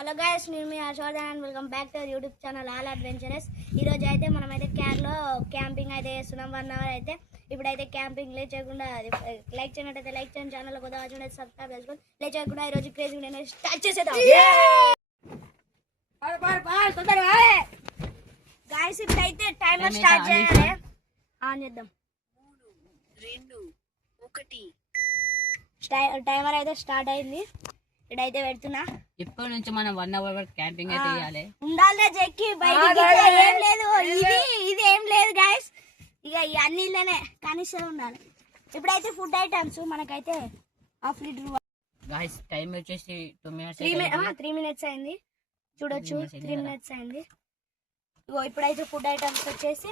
Hello guys, నేను మీ Harshavardhan and welcome back to YouTube channel all adventurous. ఈరోజు అయితే మనమైతే క్యార్లో క్యాంపింగ్ అయితే చేస్తున్నాం. 1 అవర్ అయితే ఇప్పుడైతే క్యాంపింగ్ లేట్ చేయకుండా లైక్ చేయనట్టయితే లైక్ చేయండి, ఛానల్ కొద్దిగా చూడండి, సబ్స్క్రైబ్ చేసుకోండి. లేట్ చేయకుండా ఈరోజు క్రేజీ నేను స్టార్ట్ చేసేద్దాం. గైస్ ఇప్పుడైతే టైమర్ స్టార్ట్ చేయాలి. ఆన్ చేద్దాం. 3, 2, 1 టైమర్ అయితే స్టార్ట్ అయింది. ఇక్కడైతే పెడుతున్నా. ఇప్పటి నుంచి మనం 1 అవర్ వరకు క్యాంపింగ్ అయితే చేయాలి. ఉండాలి చెక్కి బయటికి ఏం లేదు, ఇది ఏం లేదు గైస్. ఇక అన్నిలోనే కనీసం ఉండాలి. ఇప్పుడైతే ఫుడ్ ఐటమ్స్ మనకైతే హాఫ్ లీటర్ గైస్ టైం వచ్చేసి 2 మినిట్స్ 3 మినిట్స్ అయింది. చూడొచ్చు 3 మినిట్స్ అయింది. ఇగో ఇప్పుడైతే ఫుడ్ ఐటమ్స్ వచ్చేసి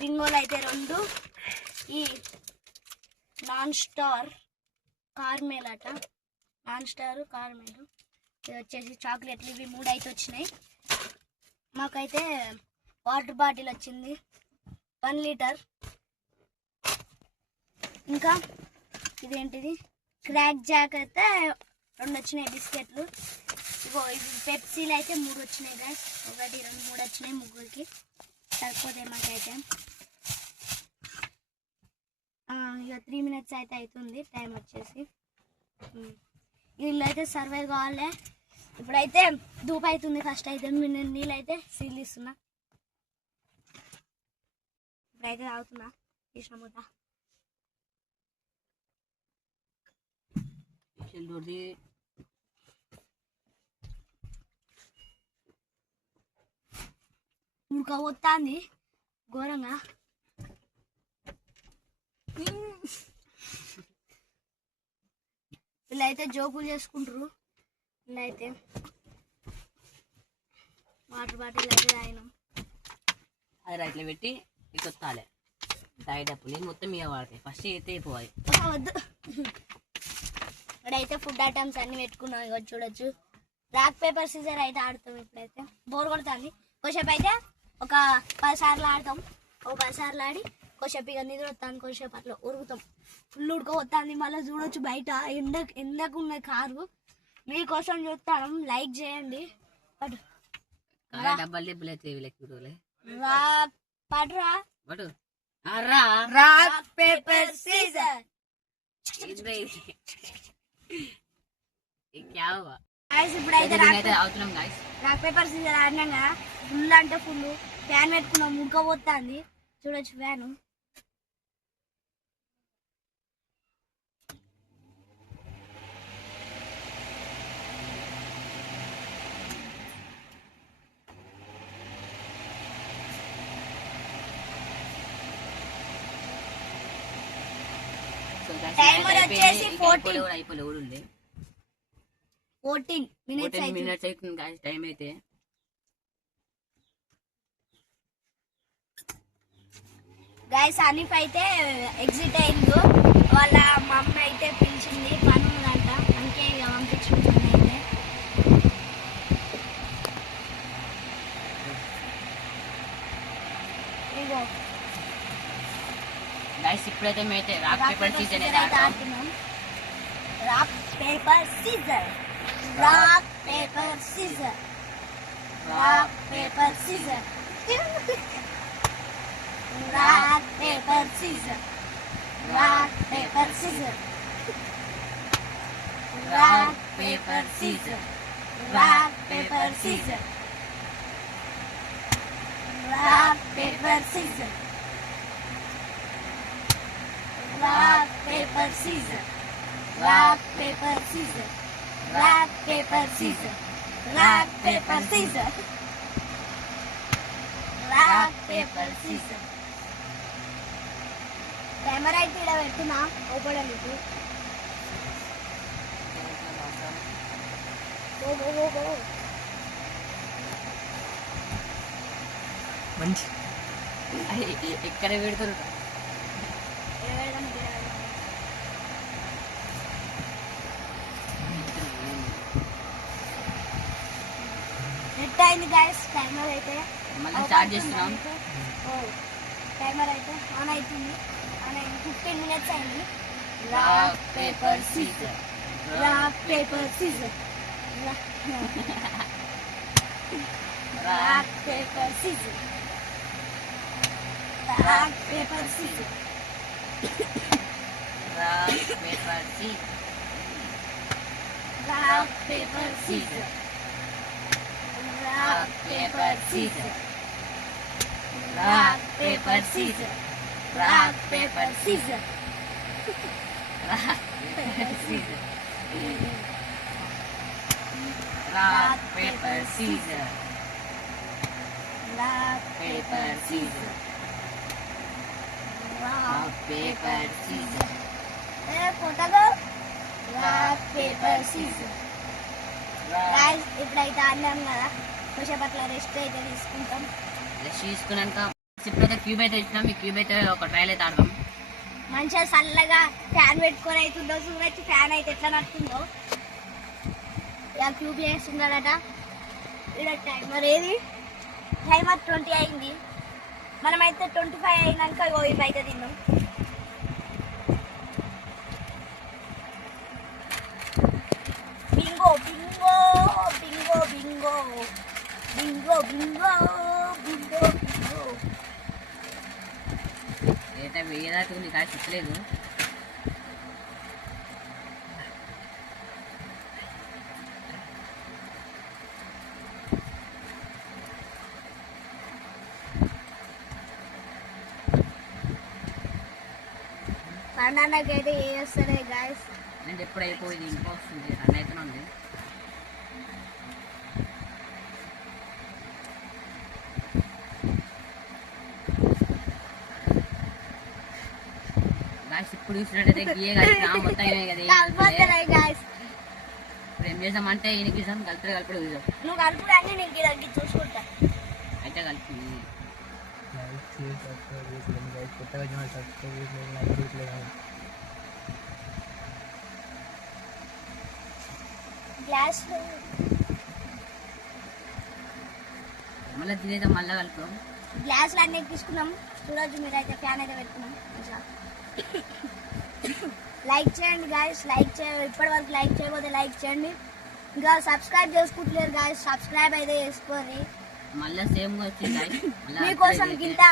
బింగోలు అయితే 2, ఈ నాన్ స్టార్ కార్మెల్ అట, నాన్ స్టార్ కార్మెల్, ఇది వచ్చేసి చాక్లెట్లు, ఇవి 3 అయితే వచ్చినాయి. మాకైతే వాటర్ బాటిల్ వచ్చింది 1 లీటర్. ఇంకా ఇదేంటిది క్రాక్ జాక్ అయితే 2 వచ్చినాయి బిస్కెట్లు. ఇగో ఇవి పెప్సీలు అయితే 3 వచ్చినాయి గైస్. 1, 2, 3 వచ్చినాయి, ముగ్గురికి సరిపోతాయి మాకైతే. ఇక 3 మినిట్స్ అయితే అవుతుంది టైం వచ్చేసి. వీళ్ళు అయితే సర్వైవ్ కావాలి. ఇప్పుడైతే ధూప అవుతుంది. ఫస్ట్ అయితే నీళ్ళు అయితే సీలిస్తున్నా. ఇప్పుడైతే తాగుతున్నా తీసిన మూత. ఉడక పోతుంది ఘోరంగా. వీళ్ళైతే జోకులు చేసుకుంటారు. వీళ్ళైతే వాటర్ బాటిల్ అయితే తాగినాం. అది రైట్లో పెట్టి కొత్తాలి తాగేటప్పుడు మొత్తం మీద వాడతాయి. ఫస్ట్ అయితే అయిపోవాలి. వద్దు. ఇక్కడైతే ఫుడ్ ఐటమ్స్ అన్ని పెట్టుకున్నాం. ఇక చూడొచ్చు. రాక్ పేపర్ సీజర్ అయితే ఆడుతాం. ఇప్పుడైతే బోర్ కొడుతుంది. కొద్దిసేపు అయితే ఒక 10 సార్లు ఆడతాం. ఒక 10 సార్లు ఆడి కొద్దిసేపు ఇక నిద్ర వస్తాను. కొద్దిసేపు అట్లా ఉరుకుతాం. ఫుల్ ఉడకపోతుంది. మళ్ళీ చూడొచ్చు బయట ఎండకు ఉన్నది కారు. మీకోసం చూస్తాను, లైక్ చేయండి. రాక్ పేపర్ సీజర్ ఇప్పుడైతే రాక్ పేపర్ సీజర్ ఆడినాక ఫుల్ అంటే ఫుల్ ఫ్యాన్ పెట్టుకున్నాం. ఉడకపోతుంది చూడొచ్చు ఫ్యాను. టైమర్ వచ్చేసి 14 మినిట్స్ అవుతుంది గాయ్స్. టైం అయితే గైస్ హనీఫ్ అయితే ఎగ్జిట్ అయింది. వాళ్ళ మమ్మీ అయితే పిలిచింది, పని ఉందంట, అందుకే ఇక పంపించుకుంటుంది. అయితే ఇగో గైస్ ఇప్పుడైతే మేమైతే రాక్ పేపర్ సీజర్ అయితే ఆడుతున్నాం. Rock paper scissor, rock paper scissor, rock paper scissor, rock paper scissor, rock paper scissor, rock paper scissor, rock paper scissor, rock paper scissor, rock paper scissor, rock paper scissor, rock paper scissor, rock paper scissor, rock paper scissor. Camera అయితే ఇక్కడ పెట్టున్నా ఓపడానికి. మంచి ఎక్కడ పెడుతున్నారు. Net అయింది guys. Timer అయితే మళ్ళీ start చేస్తున్నాం. Timer అయితే ఆన్ అవుతుంది. 15 minutes అయింది. Rock paper scissor, rock paper scissors, rock paper scissors, rock paper scissors, rock paper scissors, rock paper scissors, rock paper scissors, rock paper scissors, rock paper scissors, rock paper scissors, rock paper scissors, rock paper scissors, rock paper scissors. కొత్తగా rock paper Caesar. Guys ఇప్పుడైతే ఆడినాం కదా, కొంచెం అట్లా rest అయితే తీసుకుంటాం. Rest తీసుకున్నాక ఇప్పుడైతే cube అయితే ఇచ్చినాం. ఈ క్యూబ్ అయితే ఒక ట్రయల్ అయితే ఆడదాం. మంచిగా చల్లగా ఫ్యాన్ పెట్టుకొని అవుతుందో చూడొచ్చు. ఫ్యాన్ అయితే ఎట్లా నడుతుందో. ఇలా క్యూబ్ చేస్తున్నాడట. ఇక్కడ టైమర్ ఏది, టైమర్ 20 అయింది. మనమైతే 25 అయినాక ఇవి అయితే తిన్నాం. Bingo Bingo Bingo Bingo Bingo Bingo Bingo Bingo. అయితే వేయదాకా ఉంది కాదు చెప్పలేదు. పండగకైతే ఏ వస్తారే గాయస్. అంటే ఎప్పుడు అయిపోయింది, ఇంకో వస్తుంది, రన్ అయితేనే ఉంది. గాయస్ ఇప్పుడు చూసినట్టయితే గీయ కలిపినా మొత్తం ఇవే కదా. గాయస్ ఇప్పుడు ఏం చేసామంటే ఈయనకి చూసాం, కలిపి కలిపి చూసాం. నువ్వు కలుపుడాన్ని నేను గిరంగి చూసుకుంటా. అయితే కలిపి గ్లాస్ మళ్ళీ తినేదా మళ్ళీ కలుపుతాం. గ్లాసులు అన్నీ తీసుకున్నాం. చూడొచ్చు, మీరు అయితే ఫ్యాన్ అయితే పెట్టుకున్నాం. లైక్ చేయండి గాయస్, లైక్ చేయండి. ఇప్పటి వరకు లైక్ చేయకపోతే లైక్ చేయండి. ఇంకా సబ్స్క్రైబ్ చేసుకుంటలేరు గాయస్, సబ్స్క్రైబ్ అయితే చేసుకోండి. మళ్ళీ సేమ్ గా వచ్చింది guys. మళ్ళా మీకోసం upgrade గింత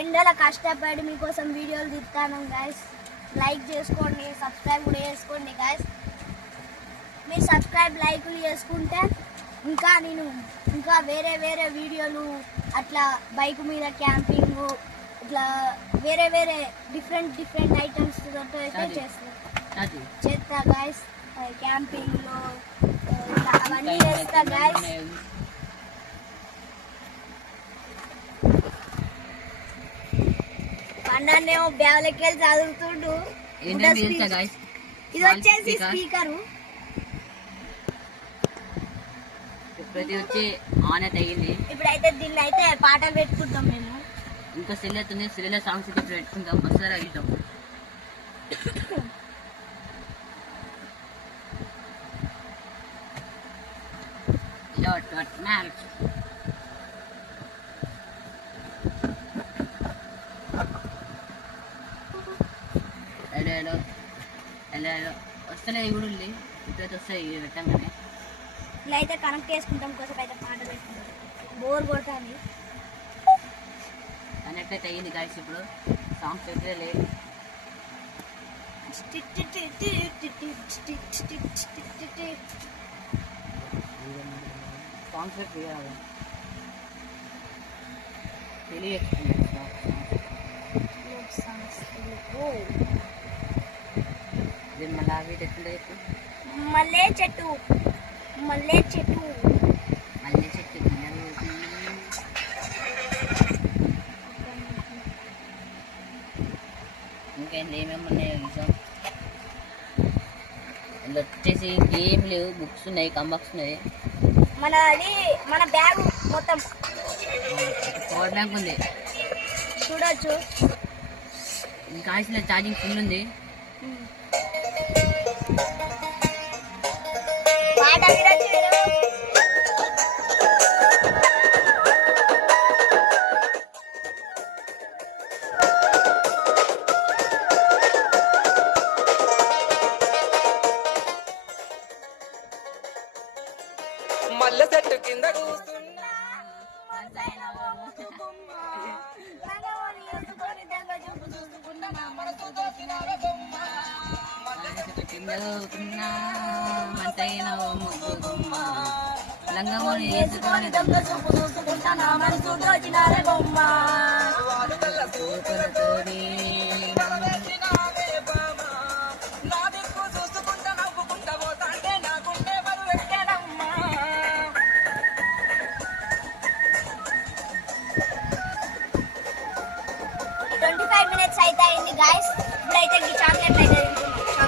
ఎండల కష్టపడి మీకోసం వీడియోలు తీస్తాను గాయస్. లైక్ చేసుకోండి, సబ్స్క్రైబ్ కూడా చేసుకోండి గాయస్. మీరు సబ్స్క్రైబ్ లైకులు చేసుకుంటే ఇంకా నేను ఇంకా వేరే వేరే వీడియోలు అట్లా బైక్ మీద క్యాంపింగ్ ఇట్లా వేరే వేరే డిఫరెంట్ డిఫరెంట్ ఐటమ్స్ అయితే చేస్తా గాయస్. క్యాంపింగ్లో అవన్నీ చేస్తా గాయస్. పండన్నేమో బ్యాగులకి వెళ్ళి చదువుతుండు. ఏంటంటే తెలుసా guys? ఇది వచ్చేసి స్పీకరు. ఇప్పుడైతే వచ్చి ఆన్ అయితే అయ్యింది. ఇప్పుడైతే దీన్ని అయితే పాటలు పెట్టుకుంటాం మేము. ఇంకా సెల్ అవుతుంది, సెల్ సాంగ్స్ అయితే ఇప్పుడు పెట్టుకుంటాం. వస్తారా వెళ్తాం. మ్యాచ్ హలో హలో హలో వస్తలే కూడా ఇప్పుడైతే వస్తాయి పెట్టంగానే. ఇలా అయితే కనెక్ట్ చేసుకుంటాం, కోసం అయితే పాట పెట్టుకుంటాం. బోర్ కొడుతుంది. కనెక్ట్ అయితే అయ్యింది గాయస్. ఇప్పుడు సాంగ్స్ అయితే లేదు. సాంగ్స్ తెలియదు. మళ్ళీ అవి ఎట్లుండే మల్లె చెట్టు మల్లె చెట్టు మళ్ళీ చెట్టు ఇంకా ఏమేమి ఉన్నాయో చూసాం. అందులో వచ్చేసి ఏం లేవు, బుక్స్ ఉన్నాయి, కంబాక్స్ ఉన్నాయి. మన బ్యాగ్ మొత్తం పవర్ బ్యాంక్ ఉంది చూడొచ్చు. ఇంకా ఆల్సిన ఛార్జింగ్ ఫుల్ ఉంది. పాట వినొచ్చు. మంతైన లంగమని వేసుకొని దొంగ చూపు చూసుకుంటా నా మనసు దోచినారే బొమ్మ పూతలతోని నా దిక్కు చూసుకుంటా నవ్వుకుంటా పోతాంటే నాకుంటే బరువు ఎక్కేనమ్మా. 25 minutes అయితే అయింది గాయస్. ఇప్పుడైతే ఈ చాక్లెట్ అయితే తింటున్నాం.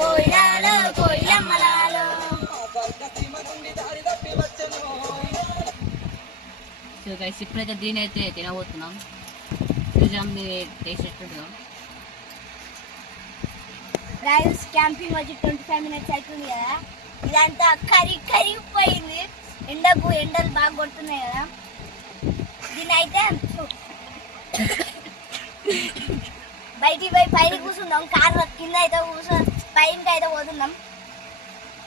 కోయిలాలో కోయిలమ్మలాలో సో గైస్ ఇప్పుడైతే దీని అయితే తినబోతున్నాం. చూసాం టేస్ట్ ఎట్టుంటుందో. గాయస్ క్యాంపింగ్ వచ్చి 25 minutes అవుతుంది కదా. ఇదంతా కరిగిపోయింది. ఎండలు బాగా కొడుతున్నాయి కదా. దీని అయితే బయటికి పోయి పైన కూర్చుందాం. కారు కింద అయితే పైనకి అయితే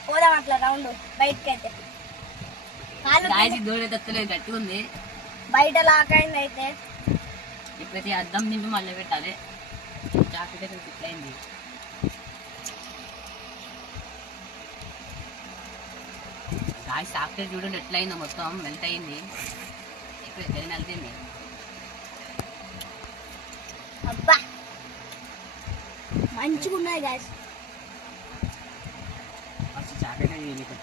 పోదాం అట్లా రౌండ్ బయటకి అయితే. దూడ తత్తలేదు గట్టిగా ఉంది. బయట లాకైంది అయితే. ఇప్పుడైతే అద్దం నింపి మళ్ళీ పెట్టాలి. చాక్లెట్ అయితే ఫిట్ అయింది. గాయస్ చాక్లెట్ చూడండి ఎట్లా అయిందో, మొత్తం మెల్ట్ అయింది. ఇప్పుడైతే నలిగింది. అబ్బా మంచిగా ఉన్నాయి గాయస్. ఫస్ట్ చాక్లెట్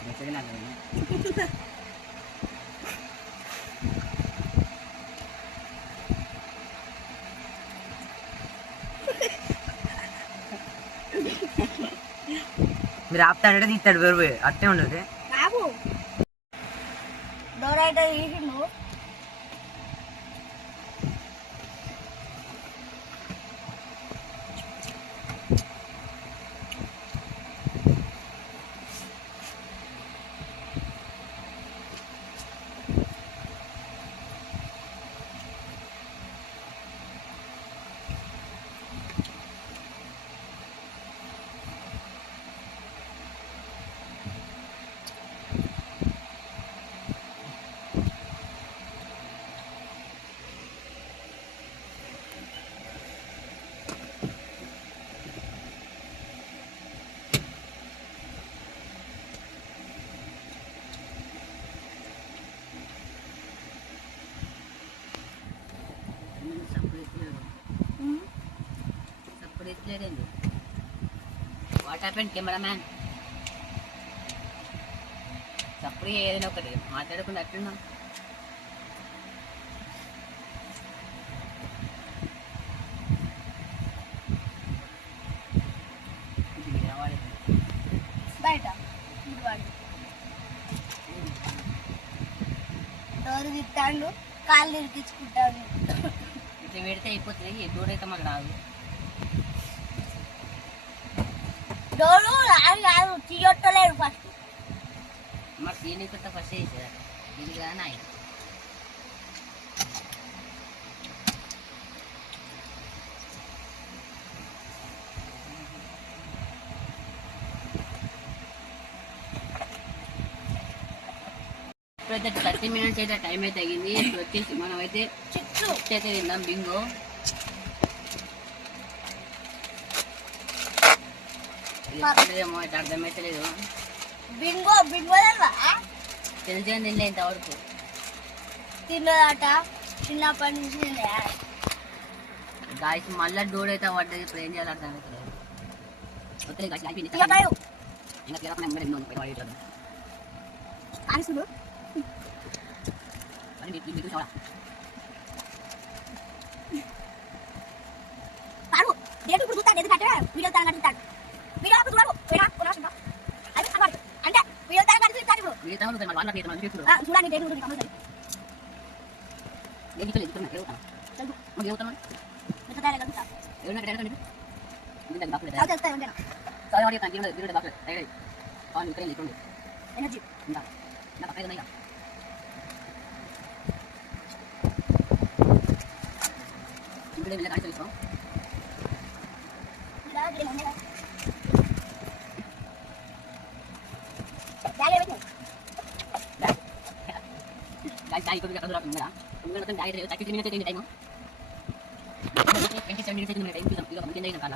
మెత్తగా నలిగింది. మీరు ఆపుతాడంటే తీస్తాడు వేరు పోయి అట్టే ఉండదు. బాబు డోర్ అయితే తీసిండు. What happened cameraman? సప్పుడు ఏదైనా ఒకటి మాట్లాడకుండా అట్లున్నాం. బయట డోర్ తిట్టాడు, కాళ్ళు తిరిగించుకుంటాడు. ఇట్లా పెడితే అయిపోతుంది. డోర్ అయితే మాకు రాదు. డోరు రాదు తీయొట్టలేడు ఫస్ట్. మాకు దీనికి ఫస్ట్ చేసేది ఇది కదా నాయ. ఇప్పుడైతే 30 minutes అయితే టైం అయితే అయ్యింది. ఇప్పుడు వచ్చేసి మనం అయితే చిప్స్ అయితే తిందాం. బింగో ఏమో అయితే అర్థమైతే లేదు. బింగో తెలిసిన తినలే ఇంతవరకు. తిన్నదాట చిన్నప్పటి నుంచి. గాయస్ మళ్ళీ డోర్ అయితే పడ్డది. ఇప్పుడు ఏం చేయాలి అర్థం అవుతుంది. ఇప్పుడు మెల్లగా కాడి తీసుకో. గాయస్ ఇప్పుడు అక్కడ దూరం ఉందా మొత్తం డైట్ 30 మినిట్స్ అయితే టైం 27 మినిట్స్ అయితే టైం ఇక ముందు అయిన కాల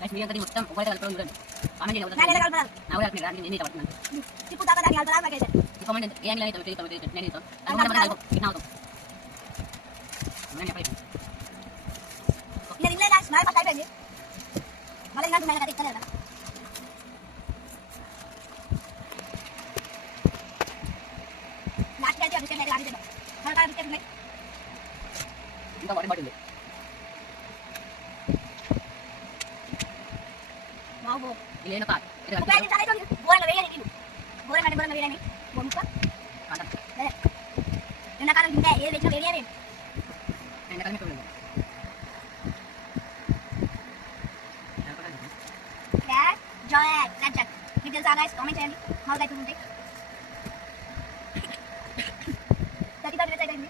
గైస్ మీరు అందరి మొత్తం ఒకటే కలుపుకొని చూడండి కామెంట్ చేయండి నా కూడా కలుపుతాను నేను ఇది పడుతున్నాను ఇప్పుడు దాకా దాని కలపరా నాకైతే కామెంట్ ఏం లేదు నేను ఇస్తాను అనుకుంటా మనం ఇట్లా అవుతాం నేను చెప్పండి నేను ఇల్లే గాయ్స్ మరి పక్క అయిపోయింది మళ్ళీ ఇంకా నేను అది ఇక్కడే కదా లాస్ట్ అయితే బిస్కెట్ అయితే ఆగితే మన బిస్కెట్ ఉన్నాయి ఇంకా వాటర్ బాటిల్ బాబు ఇలేన పాట్ ఉపయోగించి చాలా అయితే బోరంగా వేయాలి నీళ్ళు బోరంగా వేయాలి బొమ్మ ఎండాకాలం తింటే ఏ తెచ్చినా వేయాలి ఎండాకాలం చూడండి జాయ్ నచ్చక్ మీకు తెలుసా గైస్ కామెంట్ చేయండి మాకు అయితే ఉంటాయి 30 మినిట్స్ అయిపోయింది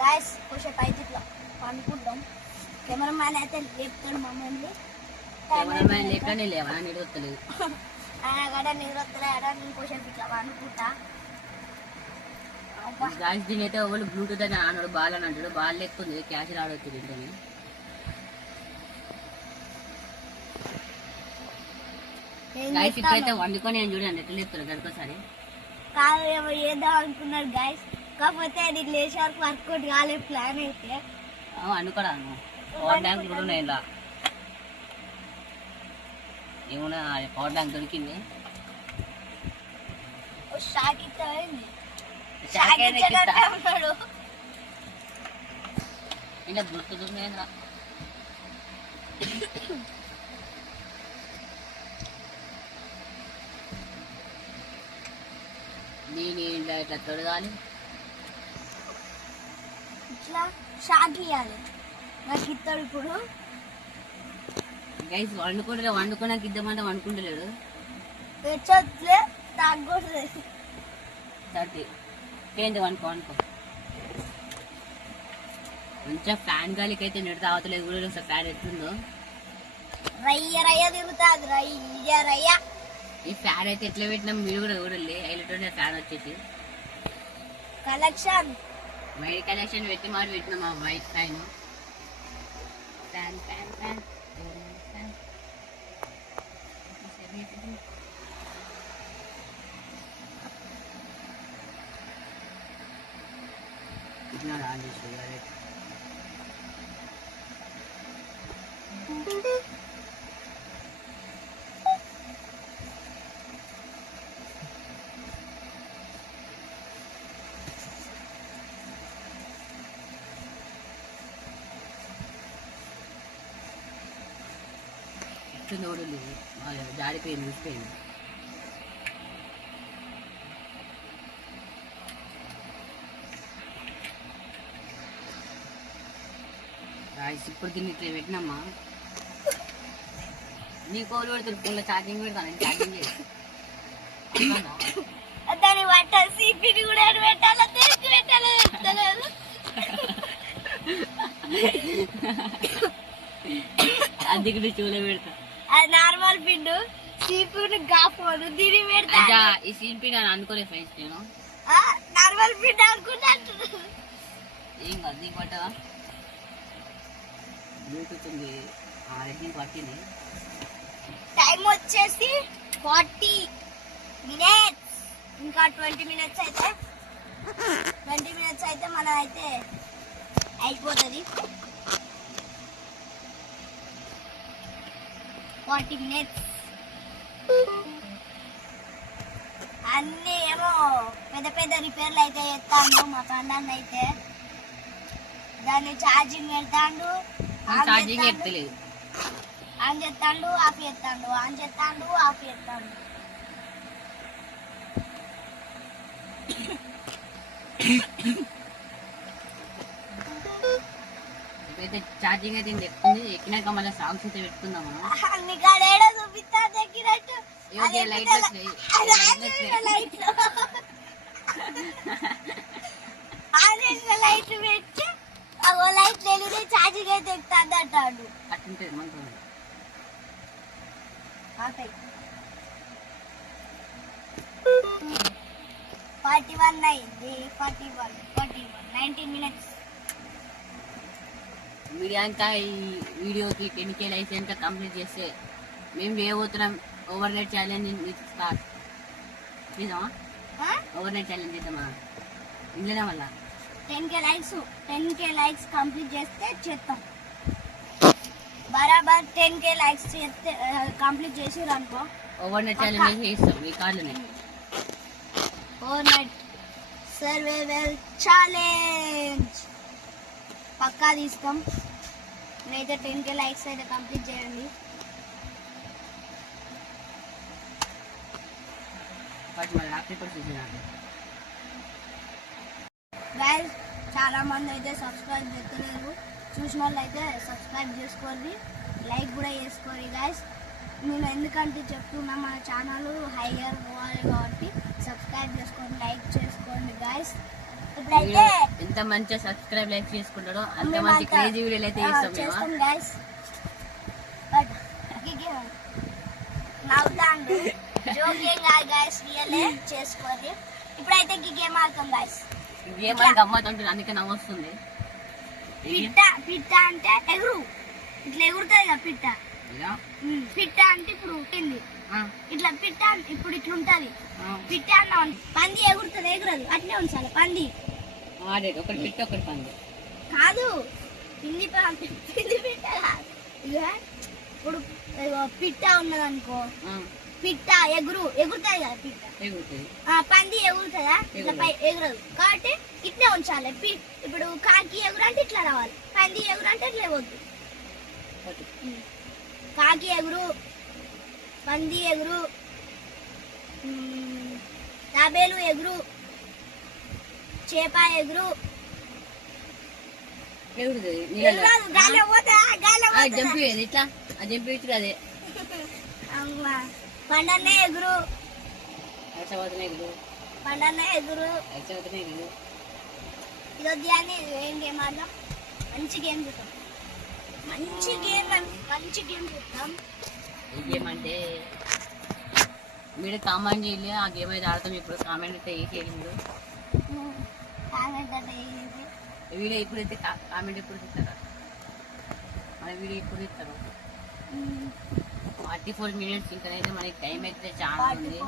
గైస్ కొంచెం పైకి ఇట్లా పండుకుంటాం కెమెరామ్యాన్ అయితే లేపుతాడు మమ్మల్ని కెమెరామ్యాన్ లేకనే లేవా నిలవట్లేదు ఆయన కూడా నిద్రొత్తలేడా నేను కొంచెం ఇట్లా పండుకుంటా గాయస్ దీని అయితే వాళ్ళు బ్లూటూత్ అని అన్నాడు బాల్ అని అంటాడు బాల్ లేకుంది క్యాష్ రావడొచ్చు దీంట్లోని గాయస్ ఇప్పుడైతే వండుకొని నేను చూడండి ఎట్లా లేపుతారు గడికోసారి కాదు ఏమో చేద్దాం అనుకున్నాడు గైస్ కాకపోతే అది లేచే వరకు వర్కౌట్ కాలే ప్లాన్ అయితే వండుకోడా పవర్ బ్యాంక్ కూడా ఉన్నాయి ఇలా ఏమన్నా పవర్ బ్యాంక్ దొరికింది షాక్ ఇస్తాడు ఇంకా బ్లూటూత్ ఉన్నాయంద్రా నేను ఇట్లా తొడగాలి ఇట్లా షాక్ ఇవ్వాలి నాకు ఇస్తాడు ఇప్పుడు గైస్ వండుకోడానికి ఇద్దామంటే వండుకుంటలేడు తెచ్చొద్దులే తగ్గకూడదు 30 ఏంటి వండుకో మంచిగా ఫ్యాన్ గాలికి అయితే నెట్ తాగలేదు కూడా ఒకసారి ఫ్యాన్ ఎట్లుందో రయ్య రయ్య తిరుగుతుంది రయ్య రయ్య ఈ ఫ్యాన్ అయితే ఎట్లా పెట్టినాం మీరు కూడా చూడండి హైలైట్ ఫ్యాన్ వచ్చేసి కలెక్షన్ వైట్ కలెక్షన్ పెట్టి మరి పెట్టినాం ఆ white fan fan fan fan ఇట్లా ఆన్ చేసి చూడండి జారిపోయింది ఊసిపోయింది ఇప్పుడు దీన్ని ఇట్లా పెట్టినమ్మా నీ కోలు పెడుతుంది ఫోన్లో ఛార్జింగ్ పెడతాను ఛార్జింగ్ చేసి దాని వంట సిపిని కూడా పెట్టాలో తెచ్చి పెట్టాలో తెలియదు అది కూడా చూలే పెడతా అది నార్మల్ పిండు సిపిని గాఫోను దీని పెడతా ఈ సిపి నేను అనుకోలేదు ఫ్రెండ్స్ నేను నార్మల్ పిండు అనుకున్నా ఏం కాదు నీకు పట్టదా బ్లూటూత్ ఉంది రెడ్డింగ్ పట్టింది టైం వచ్చేసి 40 మినిట్స్ ఇంకా 20 మినిట్స్ అయితే 20 మినిట్స్ అయితే మనం అయితే అయిపోతుంది 40 మినిట్స్ అన్నీ ఏమో పెద్ద పెద్ద రిపేర్లు అయితే చేస్తాను మా కన్నాన్న అయితే దాన్ని ఛార్జింగ్ పెడతాడు ఛార్జింగ్ ఎత్తలేదు ఆన్ చేస్తాడు ఆఫ్ చేస్తాడు ఆన్ చేస్తాడు ఆఫ్ చేస్తాడు ఇప్పుడైతే ఛార్జింగ్ అయితే ఇంత ఎక్కుంది. ఎక్కినాక మళ్ళీ సాంగ్స్ అయితే పెట్టుకుందామా? నీకాడ ఏడో చూపిస్తా దగ్గరట్టు ఓకే, లైట్లు వచ్చినాయి. లైట్లు పెట్టి అగో లైట్లు వెలిగితే ఛార్జింగ్ అయితే ఎక్కుతుంది అంటాడు. అట్లుంటుంది మనతో. 41 అయింది. 19 minutes. వీడియో ఇంకా ఈ వీడియోకి 10K లైక్స్ ఇంకా కంప్లీట్ చేస్తే మేము వేయబోతున్నాం ఓవర్ నైట్ ఛాలెంజ్ స్టార్ట్. చేద్దామా? ఓవర్ నైట్ ఛాలెంజ్ చేద్దామా? ఇంట్లోనే మళ్ళా 10K likes కంప్లీట్ చేస్తే చేస్తాం. బరాబర్ 10K likes చేస్తే కంప్లీట్ చేసిర్రు అనుకో ఓవర్ నైట్ ఛాలెంజ్ చేస్తాం. ఈ కార్డునే ఓవర్ నైట్ సర్వైవల్ ఛాలెంజ్ పక్కా తీస్తాం. నేనైతే 10K likes అయితే కంప్లీట్ చేయండి. మళ్ళీ రాత్రి కూడా చూసినాను. గైస్ చాలా మంది అయితే సబ్స్క్రైబ్ చేస్తలేరు. చూసిన వాళ్ళు అయితే సబ్స్క్రైబ్ చేసుకోండి, లైక్ కూడా చేసుకోండి గైస్. నేను ఎందుకంటే చెప్తున్నా మన ఛానల్ హైయర్ పోవాలి కాబట్టి సబ్స్క్రైబ్ చేసుకోండి, లైక్ చేసుకోండి గైస్. ఇప్పుడైతే ఎంత మంచిగా సబ్స్క్రైబ్ లైక్ చేసుకుంటాడో అంత మంచి క్రేజీ వీడియోలు అయితే చేస్తాం గైస్. బట్ నవ్వుతాండు, జోకింగ్ కాదు గైస్, రియలే చేసుకోండి. ఇప్పుడైతే గేమ్ ఆడతాం గైస్. గేమ్ అని గమ్మత్ ఉంటుంది, అందుకే నవ్వు వస్తుంది. పిట్ట అంటే ఎగురు, ఇట్లా ఎగురుతుంది కదా పిట్ట. పిట్ట అంటే ఇప్పుడు ఉంటుంది ఇట్లా, పిట్ట ఇప్పుడు ఇట్లా ఉంటది. పిట్ట అన్న పంది ఎగురుతుంది, ఎగురదు అట్లే ఉంచాలి. పంది ఒకటి పిట్ట ఒకటి పంది కాదు, పిండి పిండి పిట్ట కాదు. ఇప్పుడు పిట్ట ఉన్నది అనుకో, పిట్ట ఎగురుతుంది కదా పిట్ట. పంది ఎగురుతుందా? ఇట్లా పై ఎగురదు కాబట్టి ఇట్లే ఉంచాలి. ఇప్పుడు కాకి ఎగురు అంటే ఇట్లా రావాలి, పంది ఎగురు అంటే ఇట్లా వద్దు. కాకి ఎగురు, పంది ఎగురు, తాబేలు ఎగురు, చేప ఎగురు. పండన్న ఎగురు, పండన్న ఎగురు. ఇదొద్దని ఏం గేమ్ ఆడదాం? మంచి గేమ్ చూద్దాం, మంచి గేమ్ చూద్దాం. ఈ గేమ్ అంటే మీరు కామెంట్ చేయాలి. ఆ గేమ్ అయితే ఆడతాం. ఇప్పుడు కామెంట్ అయితే వేసేయండి. వీడియో ఎప్పుడైతే కామెంట్ ఎప్పుడు ఇస్తారా? మన వీడియో ఎప్పుడు ఇస్తారు? 44 minutes. ఇంకనైతే మనకి టైం అయితే చాలా ఉంది.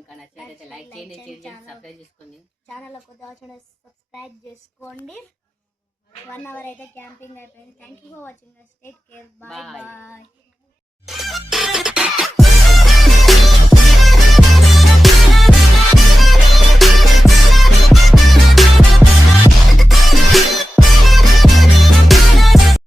ఇంకా నచ్చినట్లయితే లైక్ చేయండి, షేర్ చేయండి, సబ్స్క్రైబ్ చేసుకోండి. ఛానల్లో కొత్తగా చూడండి, సబ్స్క్రైబ్ చేసుకోండి. 1 hour అయితే క్యాంపింగ్ అయిపోయింది. Thank you for watching. Take care. Bye Bye. Bye.